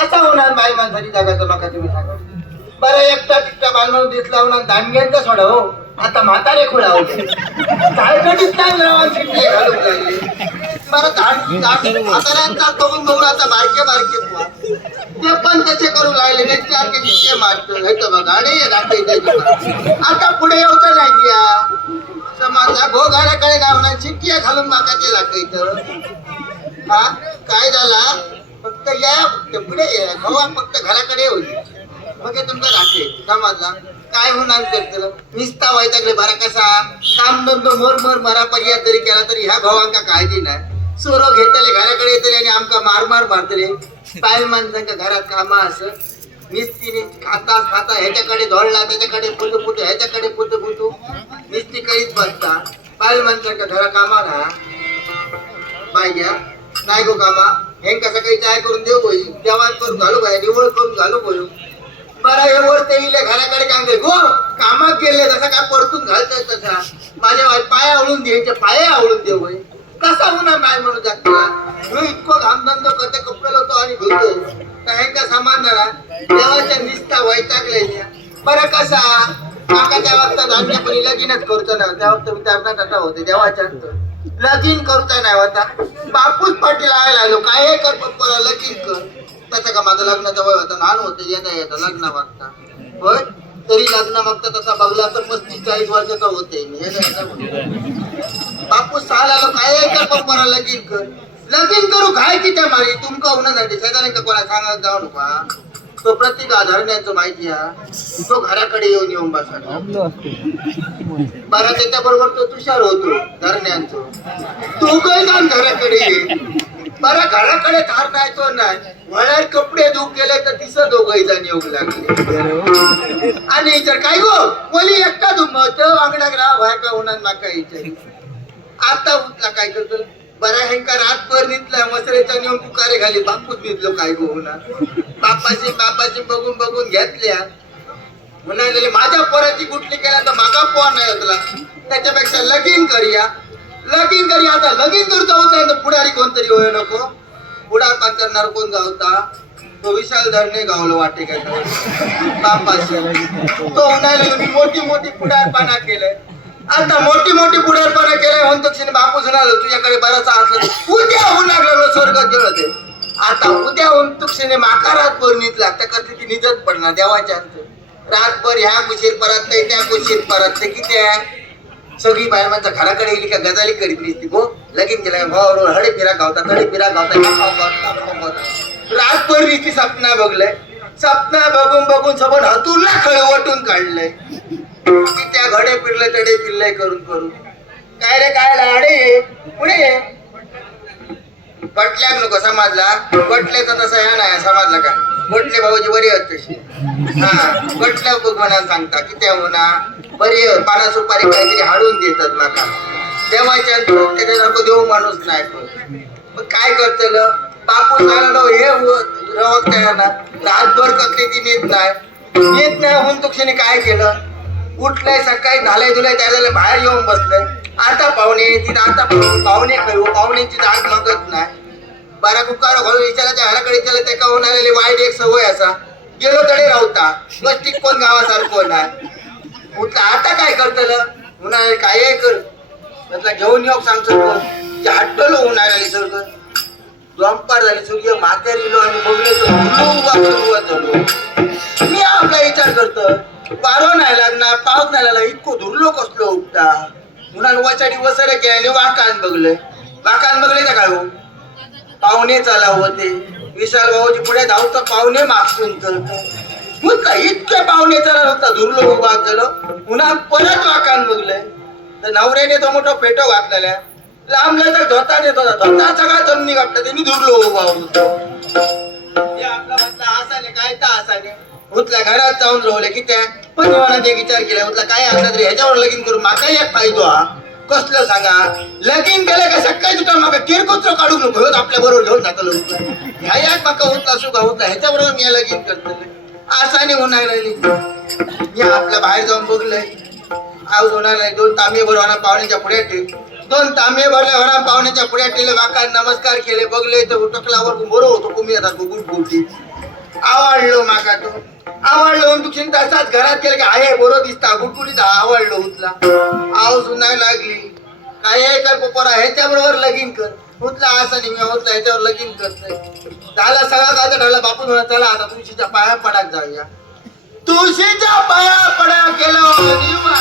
कसा होणार बाई माणसाची जागा तर नका तुम्ही सांगा. बरं एकटा तिकटा बांधून दिसला होणार दांडग्यांचा सोडा हो. आता म्हातारे खुळा होते. झाडकटीत काय मिळावा शिट्टे घालून लागले. बरं धाड धाड- म्हाताऱ्यांचा बघून बघून आता बारके बारके बुवा. ते पण तसे करू लागले नाही ते आरके शिट्टे मारतो हे तर बघा अरे रात्री आता पुढे येऊचं नाही त्या समाजा घोगाड्याकडे गावना शिट्ट्या घालून मागाचे इथं. हा काय झाला? फक्त या पुढे या. गव्हा फक्त घराकडे होईल मग हे तुमचं राखे. समजला काय होणार तर त्याला? निस्ता व्हायच्याकडे बरा कसा? काम धंदो मोर मोर मरा पर्याय जरी केला तरी ह्या भावांका काळजी नाही. सोरो घेतले घराकडे येतले आणि आमका मार मार मारतले. पाय माणसांच्या घरात कामा असं. निस्तीने खाता खाता ह्याच्याकडे धोळला त्याच्याकडे पुटू पुटू ह्याच्याकडे पुटू पुटू निस्ती करीत बसता. पाय माणसांच्या घरा कामा ना. बाय्या नाही गो कामा. ह्यांका सकाळी चाय करून देऊ गोई जेवण करून घालू बाय निवळ करून घालू होई बरं हे वर ते इले घराकडे काय गो हो, कामात गेले जसा काय परतून घालतात तसा. माझ्या पाय आवळून दे पाय आवळून देऊ गोय कसा होणार नाही म्हणून जागतिला मी इतकं घामधंदो करते कपडे लावतो आणि घेतो तर ह्यांका सामान झाला देवाच्या निष्ठा वैतागले बरं कसा? काका त्या वक्ता धान्य पण लगीनच करतो ना. त्या वक्त मी होते देवाच्या लगीन करता नाही होता. बापूच पाटील आहे आलो काय हे कर पप्पाला लगीन कर? त्याचं का माझं लग्नाचं वय होतं? लहान होतं येता येतं लग्न मागता. होय? तरी लग्न मागता तसा बघला तर पस्तीस चाळीस वर्षाचा होते येता येता म्हणतो. बापू काय हे कर पप्पाला लगीन कर? लगीन करू काय की त्या मारी? तुमका होण्यासाठी शेजारी का कोणा सांगत जाऊ नका. तो प्रत्येक आधारण्याचं माहिती आहे तो घराकडे येऊन येऊन बसायला बरा त्याच्याबरोबर तो तुषार होतो धरण्यांचो. तू काय काम घराकडे ये? बरा घराकडे नाही तो नाही वळ्यात कपडे धुक गेले तर तिसं दोघही जण येऊ लागले. आणि इतर काय गो हो, मुली एकटा धुमत वांगडा राहा भाय का होणार माका इतर आता उठला काय करतो? बरा हेंका रातभर निघला मसरेचा नेऊन तुकारे घाली बापूच निघलो काय गो होणार बापाशी बापाशी बघून बघून घेतल्या. म्हणाले माझ्या पोराची गुटली केला तर मागा पोहा नाही होतला त्याच्यापेक्षा लगीन करूया. लगीन करूया. आता लगीन करतो जाऊचा तर पुढारी कोणतरी होय नको. पुढाकार करणार कोण गावता तो विशाल धरणे गावलो वाटे काय बापाशी. तो उन्हाळ्याला मोठी मोठी पुढारपणा केलंय. आता मोठी मोठी पुढारपणा केलंय म्हणतो की बापू म्हणालो तुझ्याकडे बराच असलं उद्या होऊन लागलं स्वर्ग जळते आता उद्या होऊन तुक्षने माका रातभर निघला त्या करते ती निजत पडणार देवाच्या रातभर ह्या कुशीर परत नाही त्या कुशीर परत नाही किती आहे? सगळी बाय माणसं घराकडे गेली का गजाली करीत नसती गो लगीन केलं भाऊ हो, हो, हडे फिरा गावता तडे फिरा गावता रातभर नुसती सपना बघलंय. सपना बघून बघून सबन हतूरला खळवटून काढलंय. की त्या घडे फिरले तडे फिरले करून करून. काय रे काय लाडे पुढे ये पटल्याक नको समाजला. पटले तर तसं ह्या नाही समाजला का पटले भाऊजी बरी आहेत तशी. हा पटल्या बघ म्हणा सांगता. किती म्हणा? बरी पाना सुपारी काहीतरी हाडून देतात माका. देवाच्या त्याच्यासारखं देऊ माणूस नाही पण. काय करतल? बापू झाला हे रवत तयार ना रातभर कसली ती नेत नाही. नेत नाही होऊन तुक्षणी काय केलं? उठलंय सकाळी झालंय धुलंय त्याला बाहेर येऊन बसलंय. आता पाहुणे तिथं आता पाहुणे पाहुणे करू पाहुण्याची जाग मागत नाही. बारा कुकार घालून विचाराच्या घराकडे त्याला ते का होणारे वाईट एक सवय असा. गेलो तडे रावता प्लास्टिक कोण गावासारखं नाही. उठला आता काय करतल? उन्हाळ्याला काय कर? म्हटलं घेऊन येऊ सांगतो. हट्टलो उन्हाळ्याला सर द्वांपार झाली. सूर्य माथ्यार गेलो आणि बघले झालो. मी आपला विचार करतो वारो नाही लागणार पाऊस नाही लागला इतको धुरलो कसलो उपटा? उन्हाळ वचाडी वसर केल्याने वाकान बघले. वाकान बघले ना काय हो? पाहुणे चाला होते. विशाल भाऊची पुढे धावतं पाहुणे मागसून चलतो. मुद्दा इतके पाहुणे चालत होता धुरलो उभा झालं. पुन्हा परत वाकान बघलंय तर नवऱ्याने तो मोठा फेटो घातलेला. लांबला तर धोता देत होता धोता सगळा जमिनी घातला त्यांनी धुरलो हो उभा आपला म्हटलं काय तर आसाने. उतल्या घरात जाऊन राहले की त्या पण देवानं ते विचार केला उतला काय असला तरी ह्याच्यावर लगीन करू माका एक फायदो हा कसलं सांगा? लगीन केलं का सकाळी तुला माका किरकोत्र काढू नको होत आपल्या बरोबर घेऊन टाकलं ह्या यात माका उतला सुका उतला ह्याच्याबरोबर मी लगीन करतो आसाने होणार लागली मी आपल्या बाहेर जाऊन बघलंय. आऊज होणार नाही दोन तांबे बरोबर पाहुण्याच्या पुढे ठेव. दोन तांबे भरले घरा पाहुण्याच्या पुढ्या टेले वाका नमस्कार केले. बघले तर उटकलावर बरो होतो. कुमी आता गुगुट गुटी आवडलो माका तो. आवडलो तू चिंता तासात घरात केलं की आहे बरो दिसता. गुटगुटीत आवडलो उतला आव सुनाय लागली. काय आहे कर पोपरा ह्याच्या बरोबर लगीन कर. उतला असं नाही मी उतला ह्याच्यावर लगीन करतोय झाला सगळा काय ठरला बापू म्हणा चला आता तुळशीच्या पाया पडाक जाऊया. तुळशीच्या पाया पडा केलं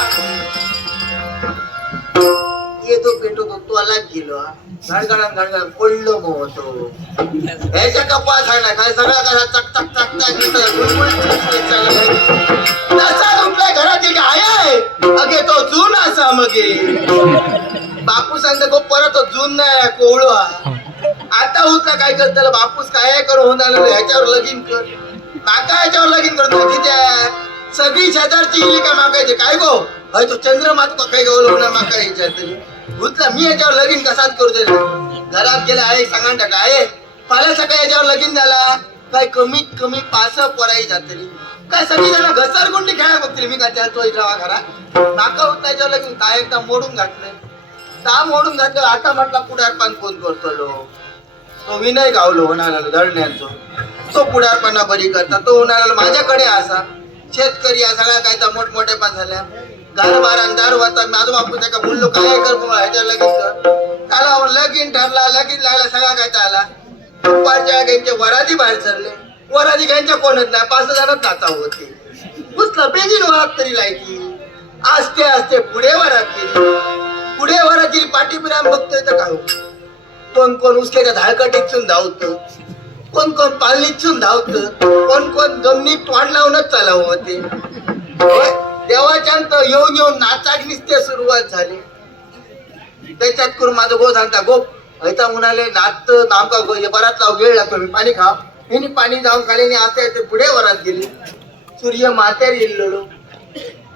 येतो पेटो तो तो अलग गेलो घडगडन घडगड पडलो मग होतो ह्याच्या कप्पा झाला काय सगळा घरात चक चक चक चक तसा तुमच्या घरात एक आहे अगे तो जून असा मगे बापूस सांगतो गो परत तो जून नाही कोवळो आता होता काय करतलं बापूस काय करू होणार ह्याच्यावर लगीन कर माका ह्याच्यावर लगीन करतो तिच्या सगळी शेजारची इली काय मागायची काय गो अरे तो चंद्र मात काय गवलो होणार माका विचारतली भूतला मी याच्यावर लगीन कसाच करतोय घरात गेला आहे सांगान टाका आहे पाला सकाळी याच्यावर लगीन झाला? काय कमीत कमी पाच पराई जातली. काय सगळी जण घसरगुंडी खेळा बघतील. मी काय त्या तो राहा घरात? नाका होत याच्यावर लगीन. काय एकदा मोडून घातलं. ता मोडून घातलं आता म्हटला पुढारपण कोण करतो लो? तो विनय गावलो होणारा धरण्याचो तो पुढारपणा बरी करता. तो होणारा माझ्याकडे असा. शेतकरी असा काय तर मोठमोठे पण झाल्या घरबार अंधार होता माझं बापू त्याका बोललो काय कर ह्याच्या लगीन कर. त्याला हो, लगीन ठरला लगीन लागला सगळा काय त्याला दुपारच्या त्यांचे वरादी बाहेर चालले. वरादी घ्यायच्या कोणत नाही पाच जणच नाचा होते उचला बेगीन वरात तरी लायकी. आस्ते आस्ते पुढे वरात गेली. पुढे वरात गेली पाठीपिराम बघतोय तर काय कोण कोण उसल्याच्या धाळकटीतून धावत? कोण कोण पालनीतून धावत? कोण कोण जमिनीत तोंड लावूनच चालावं होते येऊन येऊन नाचाक निसते सुरुवात झाली. त्याच्यात करून माझं गो सांगता गो हयता म्हणाले नात आमका गो हे लाव वेळ लागतो मी पाणी खा. मी पाणी जाऊन खाली असं ते पुढे वरात गेली. सूर्य माथ्यार येल्लो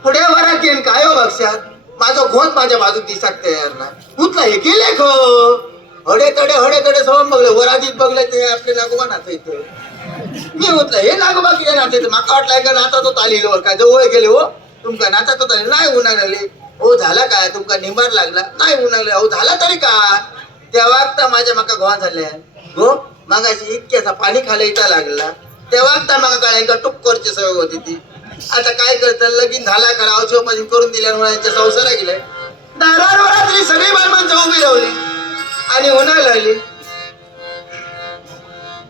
पुढे वरात येईन काय हो लक्षात माझा घोत माझ्या बाजूक दिसाक तयार नाही. उतला हे केले खो. हडे तडे हडे तडे सवण बघले वरातीत बघले ते आपले नागोबा नाचायचं. मी म्हटलं हे नागोबा किती नाचायचं? माका वाटलं का नाचा तो ताली काय जवळ गेले हो. तुमका नाचा तो ताली नाही लागले. हो झाला काय? तुमका निंबार लागला. नाही उन्हाळले हो झाला तरी का? तेव्हा तर माझ्या माका गोवा झाल्या हो मागाशी इतक्याचा पाणी खायला इथं लागला. तेव्हा तर माका कळाय का टुक करची सवय होती ती. आता काय करतात लगीन झाला करा औषध करून दिल्यामुळे यांच्या संसारा गेलाय दारावर तरी सगळी बाय माणसं उभी राहिली. आणि होणार लागली.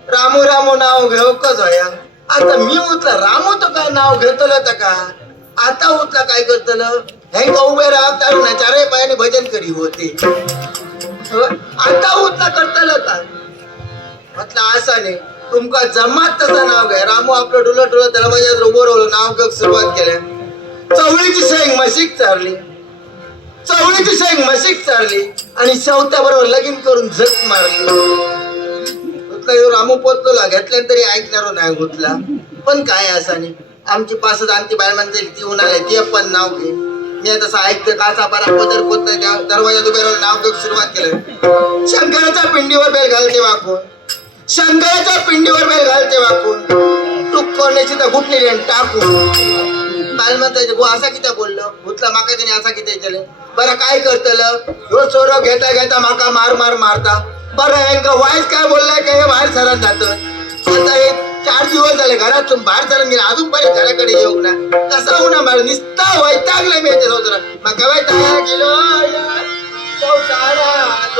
रामू रामू नाव घेऊ कस आता मी उचला रामू तो काय नाव घेतलं तर का? आता उतला काय करतल? हे उभे राहत ना चारही पायाने भजन करी होते. आता उतला करतल काय म्हटलं असा नाही. तुमका जमात तसा नाव घ्या. रामू आपलं डुलं डुलत दरवाजात उभं राहिलो नाव घेऊन सुरुवात केल्या. चवळीची शेंग मशीक चारली. चवळीची शेंग मशीक चारली. आणि चौथ्या बरोबर लगीन करून झक मारली. म्हटलं रामू पोचलो घेतल्यान तरी ऐकणार नाही गुतला पण काय असा नाही आमची पासच आणखी बाहेर जाईल ती उन्हाळ्या ते पण नाव घे. मी तसं ऐकतं काचा बरा पदर पोत दरवाजात उभे राहून नाव घेऊन सुरुवात केलं शंकराच्या पिंडीवर बेल घालते वाकून. शंकराच्या पिंडीवर बेल घालते वाकून. टूक करण्याची तर घुटलेली आणि टाकून. काल गो असा किती बोललो? भूतला माका त्याने असा किती केलं? बरं काय करतल? ह्यो चोर घेता घेता माका मार मार मारता. बरं यांका वाईस काय बोललाय का? हे बाहेर सरत जात. आता हे चार दिवस झाले घरातून बाहेर झालं मी अजून पर्यंत घराकडे येऊ ना. कसा होऊ ना मला निस्ता वैतागलाय मी याच्या संसारात. मग वैताग गेलो या संसारात.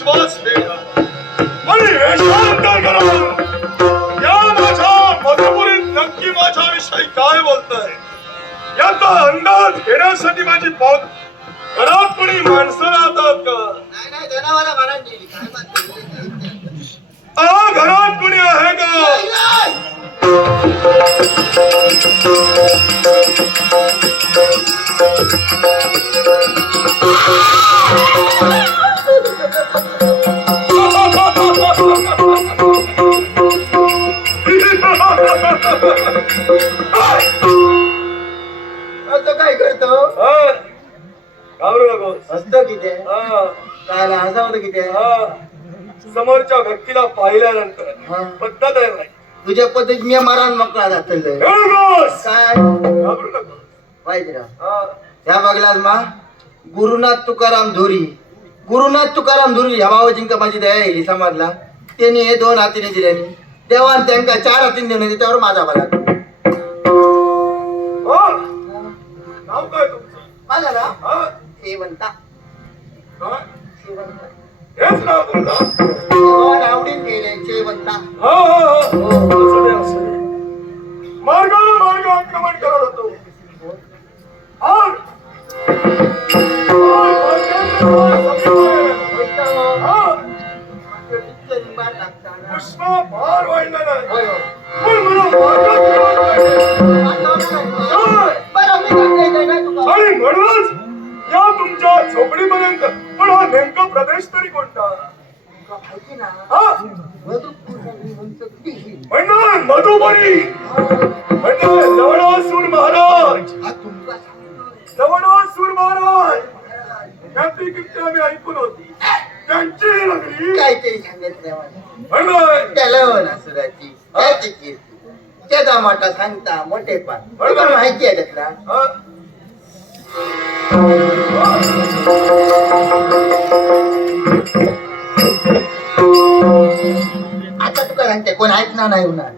आणि विश्वास ठेवला आणि वेशांतर करून या माझ्या मधुपुरीत नक्की माझ्याविषयी काय बोलताय याचा अंदाज घेण्यासाठी माझी पॉक घरात कोणी माणसं राहतात का? आ घरात कोणी आहे का? समोरच्या व्यक्तीला पाहिल्यानंतर हा. पद्धत आहे नाही. तुझ्या पद्धती मी मरण मोकळा जातल नकोस. काय घाबरू हा. ह्या बघलास मा गुरुनाथ तुकाराम धुरी गुरुनाथ तुकाराम धुरी ह्या भावाजींका माझी दया येईल समाजला त्यांनी हे दोन हातीने दिल्याने देवान त्यांका चार हातीने दिले त्याच्यावर माझा मला हा. नाव काय तुमचं माझा ना हा? शेवंता काय? शेवंता हेच नाव तुमचं आवडीन केले शेवंता हा, हा, हा. असू दे, असू दे. मार्गाला मार्ग आक्रमण करत होतो. आग! आग, मार्गाला मार्ग समीप. पुष्पा फार वाढला नाही पण मला मार्गात ठेवत लवणासूर महाराज. लवणासूर महाराज. त्यांची किती आम्ही ऐकून होती. त्यांची ही नगरी. काय ते सांगितलं मला म्हणजे त्याला म्हणा सुराची. त्याची कीर्ती. त्याचा मोठा सांगता मोठेपण तुला माहिती आहे त्यातला? हा? आता तुका सांगते कोण ऐकणार नाही होणार म्हणजे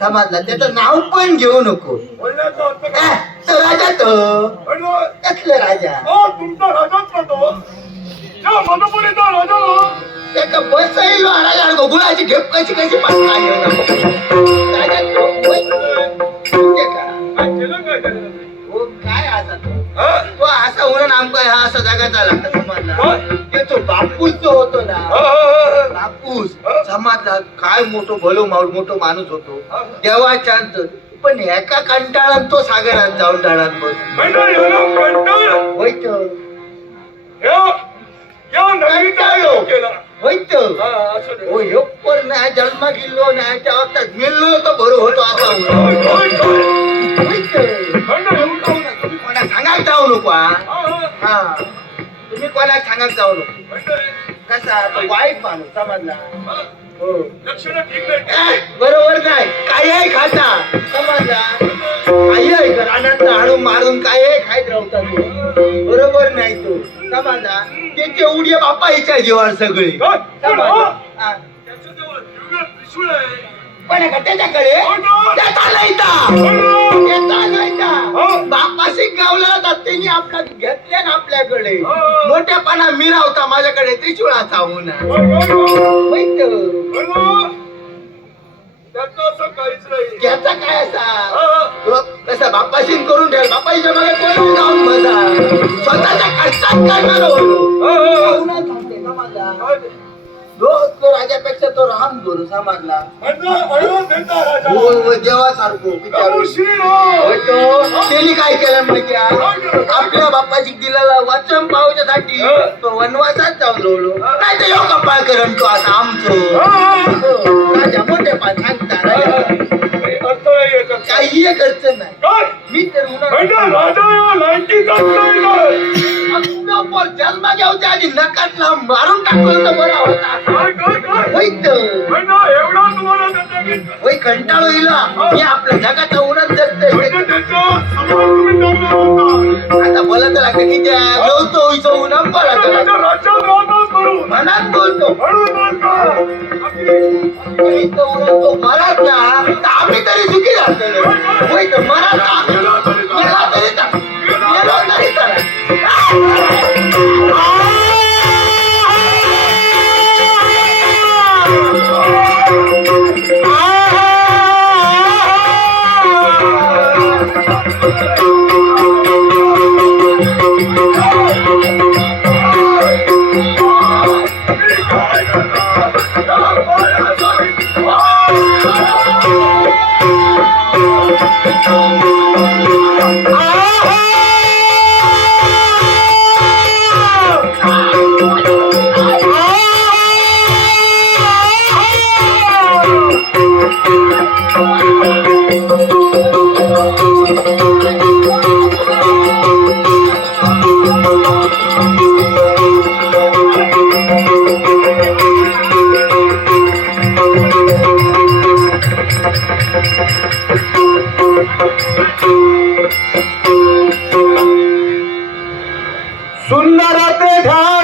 समाजला त्याचं नाव पण घेऊ नको. काय? तो राजा तो. त्यातलं राजा? तुमचा राजाच ना तो. या मधुपुरीचा राजा. त्याका बसही महाराजा गोकुळाची घेप कशी कशी पाठवा राजा तो. म्हणजे? काय? हो, काय असा तो? असा म्हणून आमका हा असा जगाचा लागता समाजला. ते बापूस जो होतो ना. बापूस समाजला काय मोठो भलो माऊल मोठो माणूस होतो. तेव्हा शांत पण एका कंटाळात तो सागरात जाऊन टाळात बस कंटाळ हा, ह्यो पण नाही जन्म गेलो नाही त्या वक्तात मिळलो तर बरं होतो असा सांगायला जाऊ नको हा. कोणाला सांगायला जाऊ नको. कसा? तो वाईट माणूस समजला? हा, लक्षणं ठीक नाही. ए, बरोबर नाही काही खाता समजला? काही आहे का? रानात हाडू मारून काय खायत राहता तू? बरोबर नाही तो. समजला? त्याचे उडे बापा हिच्या जीवावर सगळे. काय? समजला? हा, हा. पण त्याच्याकडे हो? त्याचा नाही का हो हो. बापाशी गावला जात त्यांनी आपला घेतले ना आपल्याकडे. हो. मोठेपणा मिरावता माझ्याकडे त्रिशूळाचा होणार ना? त्याचं काय असा? हा, तो कसा बापाशी करून ठेव. बापाच्या मागे कोण जाऊन बसा. स्वतःच्या कष्टात करणार हो. ते? राजापेक्षा तो राम गुरु समाजला म्हणजे. हो हो देवासारखो तो. त्यांनी काय केलं माहिती? आपल्या बाप्पाची दिलेला वाचन पावण्यासाठी हा. तो वनवासात जाऊन लोळलो नाही तर यो कपाळ करण तो आता आमचो हा, हा, हा. हो. राजा मोठे पान सांगता हा, हा. राजा काही एक अडचण नाही. काय? मी तर जन्म आधी नकातला मारून टाकलं तर. बरा कंटाळो येला मी आपल्या जगाचा उन्हात. आता बोलत लागतं की त्या होईचो उन्हा म्हणजे बोलत त्याच्या राज्यात राहतोच म्हणून. मनात बोलतो म्हणून बोलतो. आपली- इथं उन्हात तो मरात ना तर आम्ही तरी सुखी राहतो होय तर मरात ना गेला तरी चालेल. गेला तरी चालेल. गेलो तरी